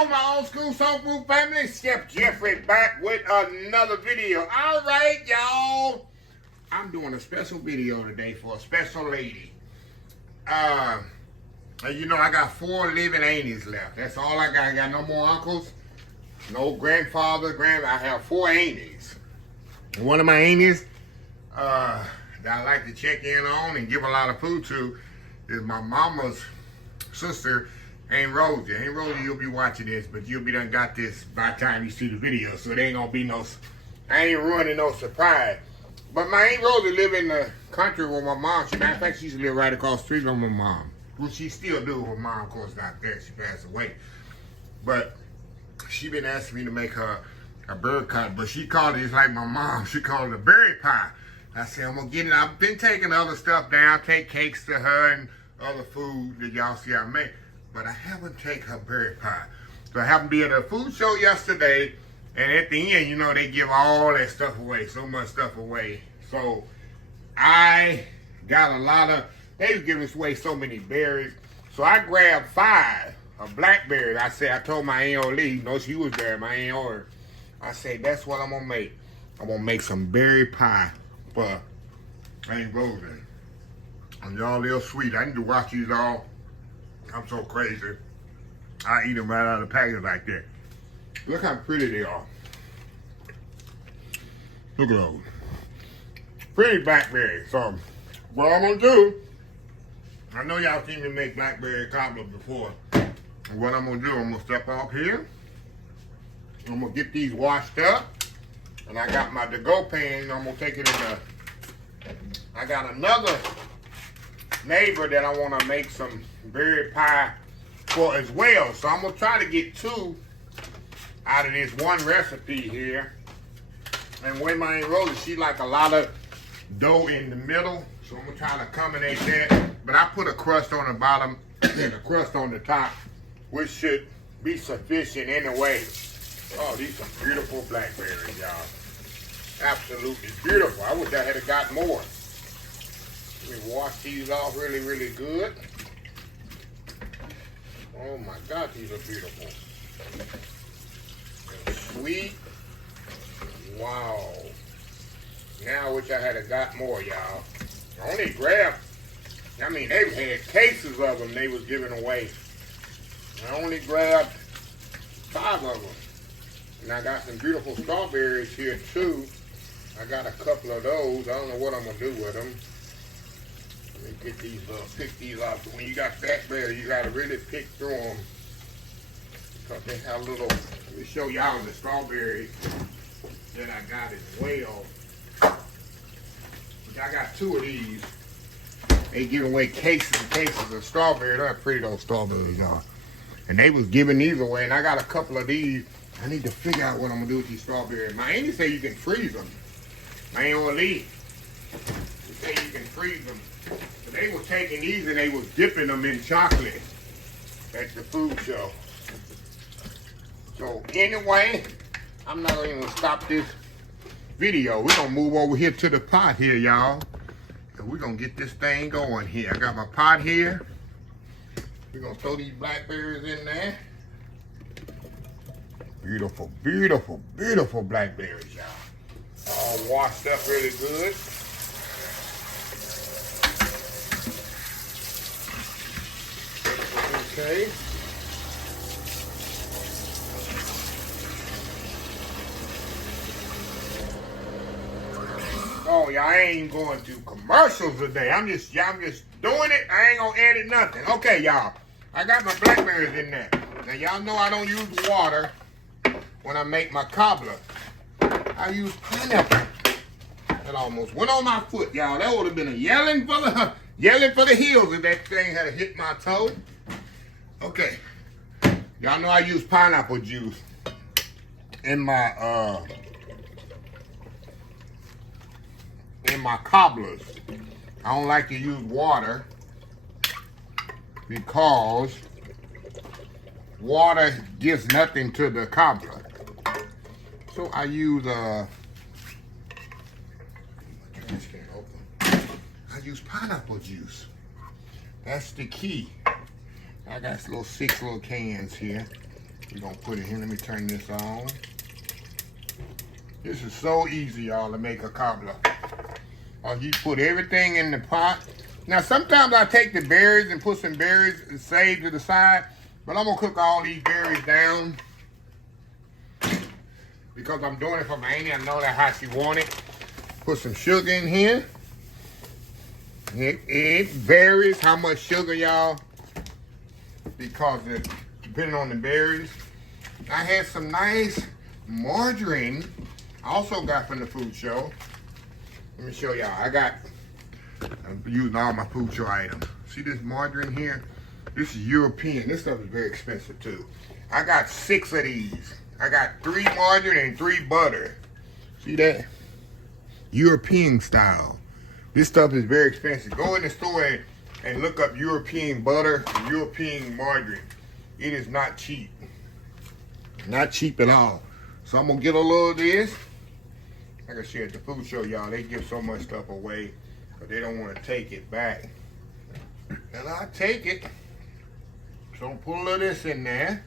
on, my old school soul food family? Chef Jeffrey back with another video. All right, y'all. I'm doing a special video today for a special lady. And you know, I got 4 living aunties left. That's all I got. I got no more uncles, no grandfather, I have 4 aunties. And one of my aunties that I like to check in on and give a lot of food to is my mama's sister, Aunt Rosie. Aunt Rosie, you'll be watching this, but you'll be done got this by the time you see the video, so there ain't gonna be no, I ain't ruining no surprise. But my Aunt Rosie live in the country with my mom. Matter of fact, she used to live right across the street from my mom. Well, she still do. Her mom, of course, not there. She passed away. But she been asking me to make her a bird cut, but she called it just like my mom. She called it a berry pie. I said, I'm gonna get it. I've been taking other stuff down, take cakes to her and other food that y'all see I make, but I haven't taken her berry pie. So I happened to be at a food show yesterday, and at the end, you know, they give all that stuff away, so much stuff away. So I got a lot of, they was giving away so many berries. So I grabbed 5 of blackberries. I told my Aunt Lee, you know, she was there, my Aunt Or. I said, that's what I'm gonna make. I'm gonna make some berry pie for Aunt Rosie. And y'all real sweet. I need to watch these all. I'm so crazy. I eat them right out of the package like that. Look how pretty they are. Look at those. Pretty blackberries. So, what I'm gonna do, I know y'all seen me make blackberry cobbler before. And what I'm gonna do, I'm gonna step off here. I'm gonna get these washed up. And I got my to-go pan. I'm gonna take it in the, I got another neighbor that I want to make some berry pie for as well. So I'm going to try to get 2 out of this one recipe here. And when my Aunt Rosie, she like a lot of dough in the middle. So I'm going to try to combine that. But I put a crust on the bottom and a crust on the top, which should be sufficient anyway. Oh, these are beautiful blackberries, y'all. Absolutely beautiful. I wish I had got more. Let me wash these off really, really good. Oh my God, these are beautiful. And sweet. Wow. Now I wish I had got more, y'all. I only grabbed, I mean, they had cases of them they was giving away. I only grabbed 5 of them. And I got some beautiful strawberries here too. I got a couple of those. I don't know what I'm gonna do with them. Let me get these, pick these out. When you got blackberries, you gotta really pick through them because they have little. Let me show y'all the strawberries that I got as well. I got 2 of these. They give away cases and cases of strawberries. Look how pretty those strawberries are. And they was giving these away, and I got a couple of these. I need to figure out what I'm gonna do with these strawberries. My auntie say you can freeze them. My Aunt Lee, she say you can freeze them. So they were taking these and they was dipping them in chocolate at the food show. So anyway, I'm not even gonna stop this video. We're gonna move over here to the pot here, y'all. And we're gonna get this thing going here. I got my pot here. We're gonna throw these blackberries in there. Beautiful, beautiful, beautiful blackberries, y'all. All washed up really good. Okay. Oh, y'all ain't going to commercials today. I'm just doing it. I ain't gonna edit nothing. Okay, y'all. I got my blackberries in there. Now, y'all know I don't use water when I make my cobbler. I use pineapple. That almost went on my foot, y'all. That would have been a yelling for the hills if that thing had hit my toe. Okay. Y'all know I use pineapple juice in my cobblers. I don't like to use water because water gives nothing to the cobbler. So I use pineapple juice. That's the key. I got little 6 little cans here. We're gonna put it here. Let me turn this on. This is so easy, y'all, to make a cobbler. You put everything in the pot. Now, sometimes I take the berries and put some berries and save to the side, but I'm gonna cook all these berries down because I'm doing it for my auntie. I know that's how she wants it. Put some sugar in here. It varies how much sugar, y'all, because it depending on the berries. I had some nice margarine. I also got from the food show. Let me show y'all. I'm using all my food show items. See this margarine here? This is European. This stuff is very expensive too. I got 6 of these. I got 3 margarine and 3 butter. See that? European style. This stuff is very expensive. Go in the store and look up European butter and European margarine. It is not cheap. Not cheap at all. So I'm gonna get a little of this. Like I said, at the food show, y'all, they give so much stuff away, but they don't want to take it back. And I take it. So I'm put a little of this in there.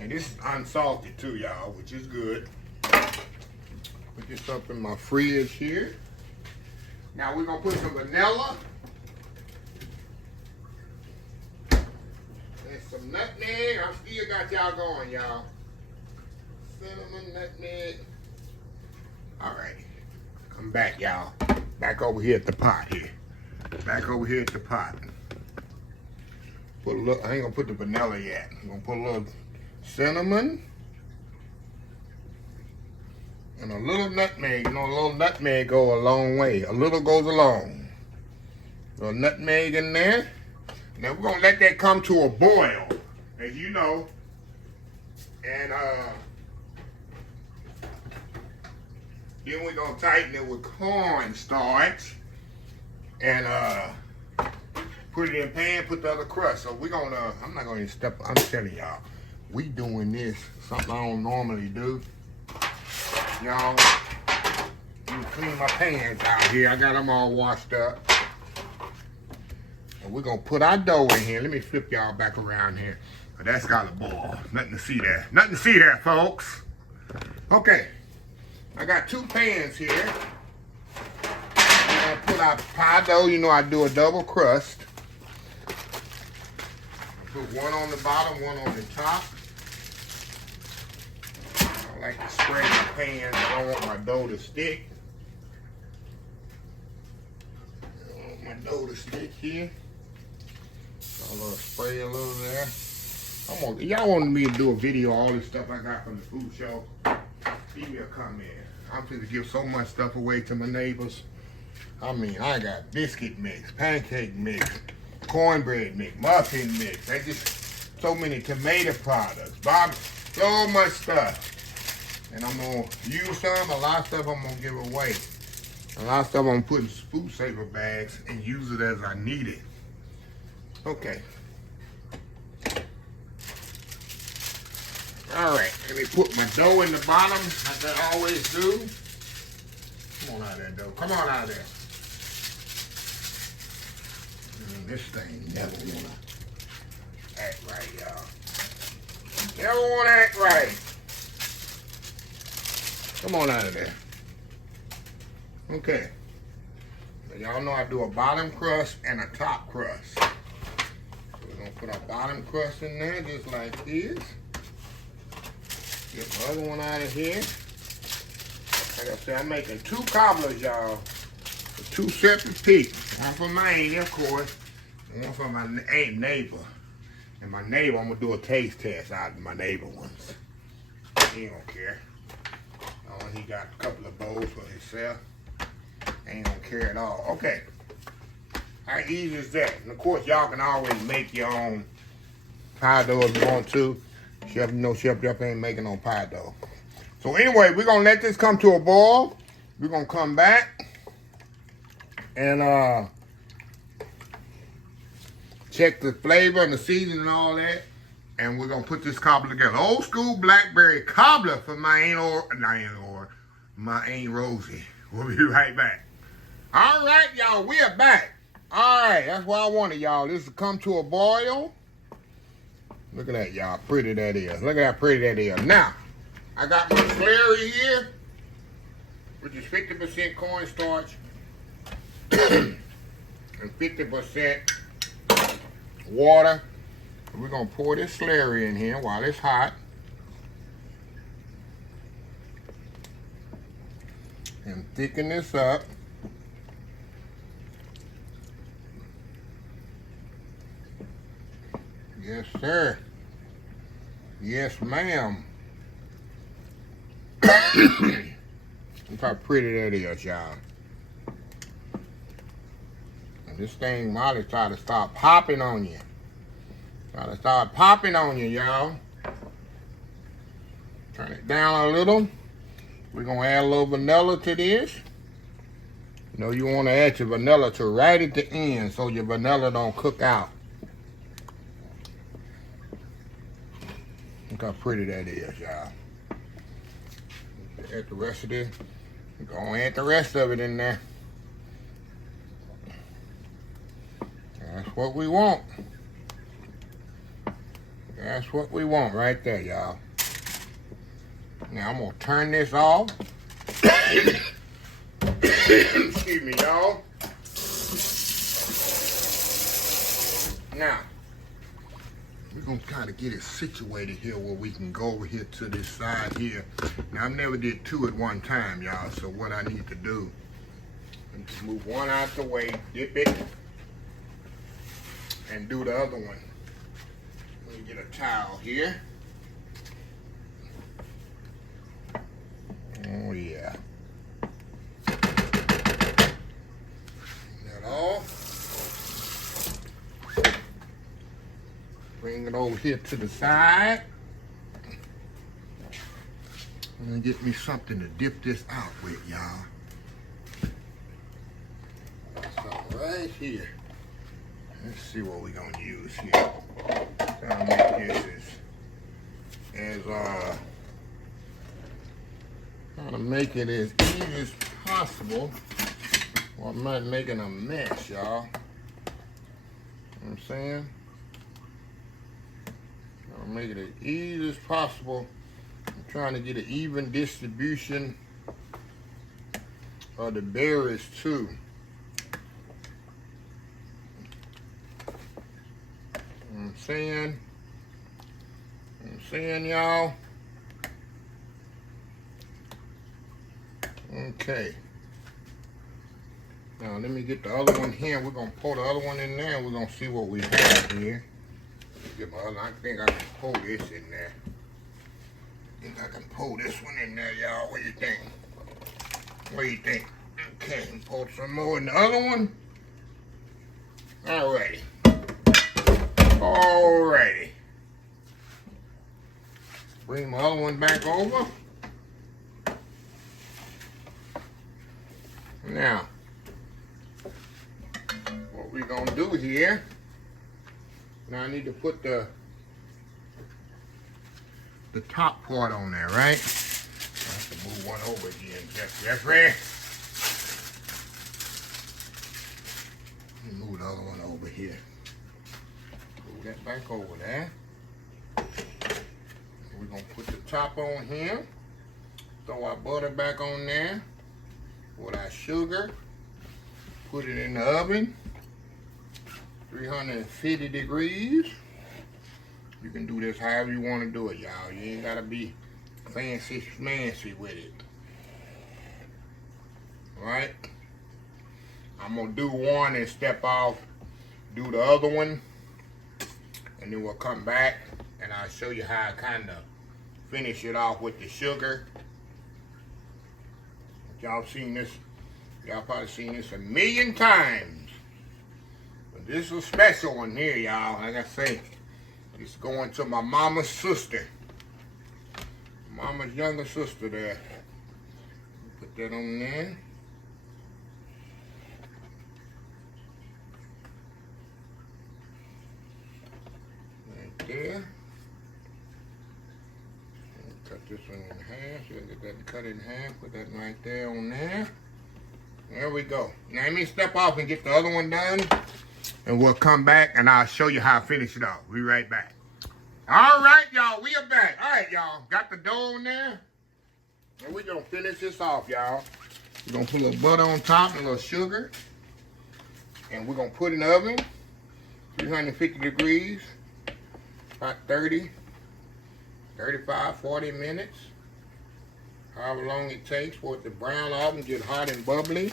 And this is unsalted too, y'all, which is good. Put this up in my fridge here. Now we're gonna put some vanilla. And some nutmeg. I still got y'all going, y'all. Cinnamon, nutmeg. All right, come back, y'all. Back over here at the pot here. Back over here at the pot. Put a little, I ain't gonna put the vanilla yet. I'm gonna put a little cinnamon and a little nutmeg. You know, a little nutmeg go a long way. A little goes a long. A little nutmeg in there. Now we're gonna let that come to a boil, as you know. And then we're gonna tighten it with cornstarch and put it in a pan, put the other crust. So we're gonna, I'm not gonna step, I'm telling y'all, we doing this, something I don't normally do. Y'all, let me clean my pans out here. I got them all washed up. And we're gonna put our dough in here. Let me flip y'all back around here. That's got a boil. Nothing to see there. Nothing to see there, folks. Okay. I got 2 pans here. I'm gonna put our pie dough. You know I do a double crust. Put one on the bottom, one on the top. I like to spray my pans. I don't want my dough to stick. I don't want my dough to stick here. So I'm gonna spray a little there. Y'all wanted me to do a video of all this stuff I got from the food show. Leave me a comment. I'm going to give so much stuff away to my neighbors. I mean, I got biscuit mix, pancake mix, cornbread mix, muffin mix. I just so many tomato products, so much stuff. And I'm going to use some. A lot of stuff I'm going to give away. A lot of stuff I'm going to put in food saver bags and use it as I need it. Okay. All right, let me put my dough in the bottom, like I always do. Come on out of there, dough. Come on out of there. This thing never wanna act right, y'all. Never wanna act right. Come on out of there. Okay. Y'all know I do a bottom crust and a top crust. So we're gonna put our bottom crust in there just like this. Get the other one out of here. Like I said, I'm making 2 cobblers, y'all. For 2 separate people. One for my auntie, of course, and one for my neighbor. And my neighbor, I'm gonna do a taste test out of my neighbor ones. He don't care. He got a couple of bowls for himself. Ain't gonna care at all. Okay. How easy is that? And of course, y'all can always make your own pie dough if you want to. Chef, you know, Chef Jeff ain't making no pie dough. So anyway, we're gonna let this come to a boil. We're gonna come back and check the flavor and the seasoning and all that. And we're gonna put this cobbler together. Old school blackberry cobbler for my Aunt Rosie. We'll be right back. All right, y'all, we are back. All right, that's what I wanted, y'all. This will come to a boil. Look at that, y'all. Pretty that is. Look at how pretty that is. Now, I got my slurry here, which is 50% cornstarch and 50% water. We're going to pour this slurry in here while it's hot. And thicken this up. Yes, sir. Yes, ma'am. Look how pretty that is, y'all. And this thing might try to start popping on you. Try to start popping on you, y'all. Turn it down a little. We're going to add a little vanilla to this. You know, you want to add your vanilla to right at the end so your vanilla don't cook out. Look how pretty that is, y'all. Add the rest of this. We're going to add the rest of it in there. That's what we want. That's what we want right there, y'all. Now I'm going to turn this off. Excuse me, y'all. Now, we're going to kind of get it situated here where we can go over here to this side here. Now, I've never did two at one time, y'all, so what I need to do is move one out the way, dip it, and do the other one. Let me get a towel here. Oh, yeah. That off. Bring it over here to the side. I'm gonna get me something to dip this out with, y'all. So right here. Let's see what we're gonna use here. Trying to make this as trying to make it as easy as possible. Well, I'm not making a mess, y'all. You know what I'm saying? I'll make it as easy as possible. I'm trying to get an even distribution of the berries too. You know what I'm saying? You know what I'm saying, y'all? Okay. Now let me get the other one here. We're gonna pour the other one in there and we're gonna see what we have here. Get my other, I think I can pour this in there. I think I can pour this one in there, y'all. What do you think? What do you think? Okay, pour some more in the other one. Alrighty. Alrighty. Bring my other one back over. Now, what we're gonna do here, now I need to put the top part on there, right? I have to move one over again, Jeffrey. Move the other one over here. Move that back over there. We're gonna put the top on here. Throw our butter back on there. With our sugar. Put it in the oven. 350 degrees. You can do this however you want to do it, y'all. You ain't gotta be fancy schmancy with it. Right? I'm gonna do one and step off, do the other one, and then we'll come back and I'll show you how I kind of finish it off with the sugar. Y'all seen this, y'all probably seen this a million times. But this is a special one here, y'all. Like I say, it's going to my mama's sister. Mama's younger sister there. Put that on there. Right there. Cut this one in half. So get that cut in half. Put that right there on there. There we go. Now let me step off and get the other one done. And we'll come back and I'll show you how I finish it off. Be right back. All right, y'all, we are back. All right, y'all, got the dough in there. And we're gonna finish this off, y'all. We're gonna put a little butter on top and a little sugar. And we're gonna put it in the oven, 350 degrees, about 30, 35, 40 minutes. However long it takes for it to brown off and get hot and bubbly.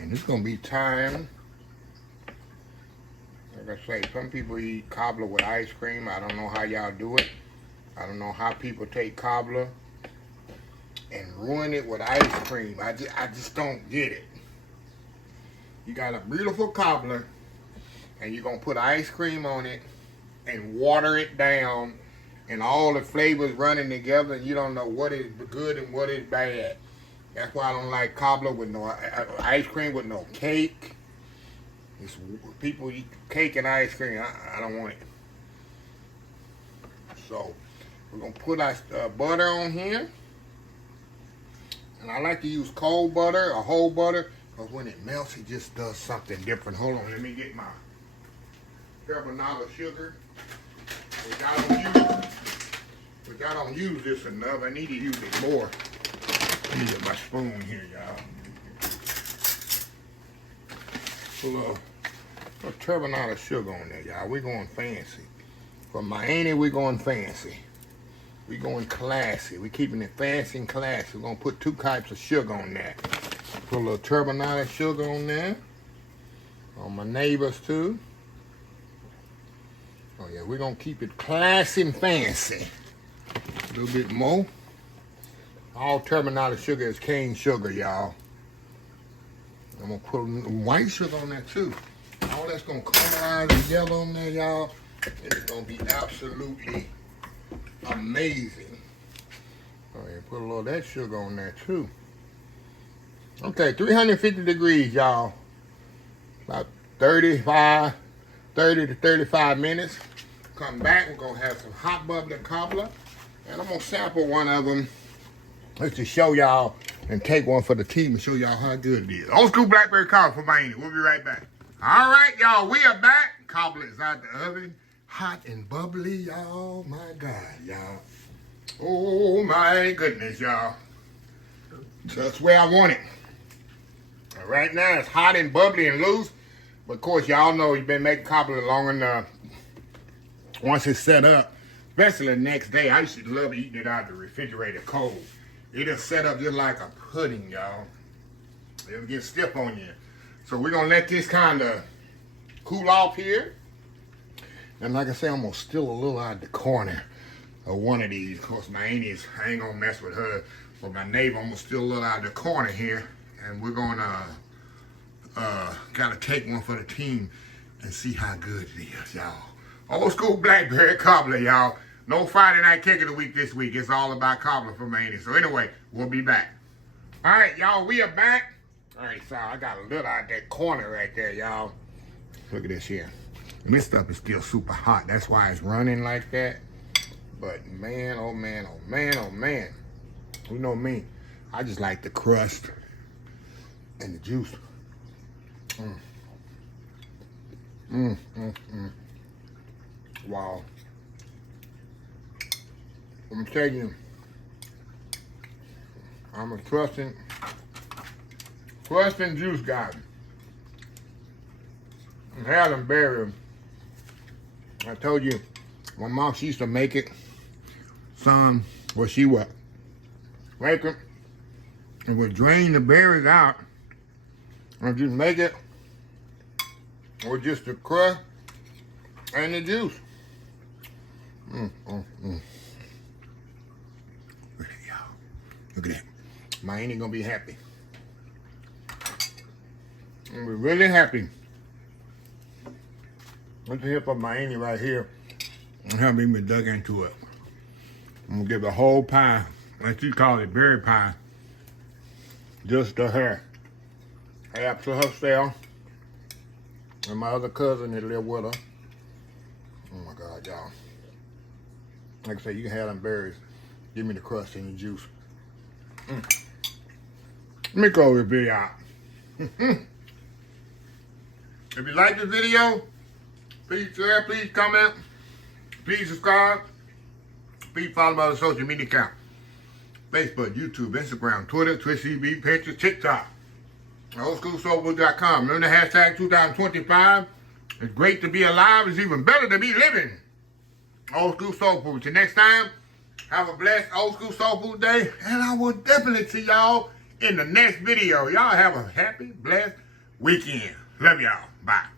And it's gonna be time. Like I say, some people eat cobbler with ice cream. I don't know how y'all do it. I don't know how people take cobbler and ruin it with ice cream. I just don't get it. You got a beautiful cobbler and you're gonna put ice cream on it and water it down and all the flavors running together and you don't know what is good and what is bad. That's why I don't like cobbler with no ice cream with no cake. It's, people eat cake and ice cream. I don't want it. So we're gonna put our butter on here. And I like to use cold butter or whole butter because when it melts it just does something different. Hold on, let me get my carbonara sugar. Which I don't use this enough. I need to use it more. Let me get my spoon here, y'all. Put a little turbinado sugar on there, y'all. We're going fancy. For Miami, we're going fancy. We're going classy. We're keeping it fancy and classy. We're going to put 2 types of sugar on that. Put a little turbinado sugar on there. On my neighbors, too. Oh, yeah, we're going to keep it classy and fancy. A little bit more. All turbinado sugar is cane sugar, y'all. I'm going to put white sugar on that, too. All that's going to caramelize together on there, y'all. And it's going to be absolutely amazing. All right, put a little of that sugar on there, too. Okay, 350 degrees, y'all. About 30 to 35 minutes. Come back, we're going to have some hot bubbling cobbler. And I'm going to sample one of them just to show y'all and take one for the team and show y'all how good it is. Old school blackberry cobbler for Miami. We'll be right back. All right, y'all, we are back. Cobbler is out the oven. Hot and bubbly, y'all. My God, y'all. Oh, my goodness, y'all. That's where I want it. Right now, it's hot and bubbly and loose. But, of course, y'all know you've been making cobbler long enough. Once it's set up, especially the next day, I used to love eating it out of the refrigerator cold. It'll set up just like a pudding, y'all. It'll get stiff on you. So we're going to let this kind of cool off here. And like I say, I'm going to steal a little out of the corner of one of these. Of course, my auntie is, I ain't going to mess with her. But my neighbor, I'm going to steal a little out of the corner here. And we're going to got to take one for the team and see how good it is, y'all. Old school blackberry cobbler, y'all. No Friday night kick of the week this week. It's all about cobbler for Manny. So anyway, we'll be back. All right, y'all, we are back. All right, so I got a little out that corner right there, y'all. Look at this here. And this stuff is still super hot. That's why it's running like that. But man, oh man, oh man, oh man. You know me. I just like the crust and the juice. Wow. I'm telling you, I'm a trusting juice guy. And had them berry. I told you, my mom, she used to make it. Some, where she would make it and would drain the berries out and just make it with just the crust and the juice. Look at that. My auntie gonna be happy. I'm be really happy. Let's hear from my auntie right here and have me dug into it. I'm gonna give the whole pie, like she calls it, berry pie, just to her. Half to herself and my other cousin that live with her. Oh my God, y'all. Like I say, you can have them berries. Give me the crust and the juice. Let me close this video out. If you like this video, please share, please comment, Please subscribe. Please follow my other social media account. Facebook, YouTube, Instagram, Twitter, Twitch TV, Pinterest, TikTok. OldSchoolSoulFood.com. Remember the hashtag 2025. It's great to be alive. It's even better to be living. Old School Soul Food. Till next time, have a blessed Old School Soul Food day. And I will definitely see y'all in the next video. Y'all have a happy, blessed weekend. Love y'all. Bye.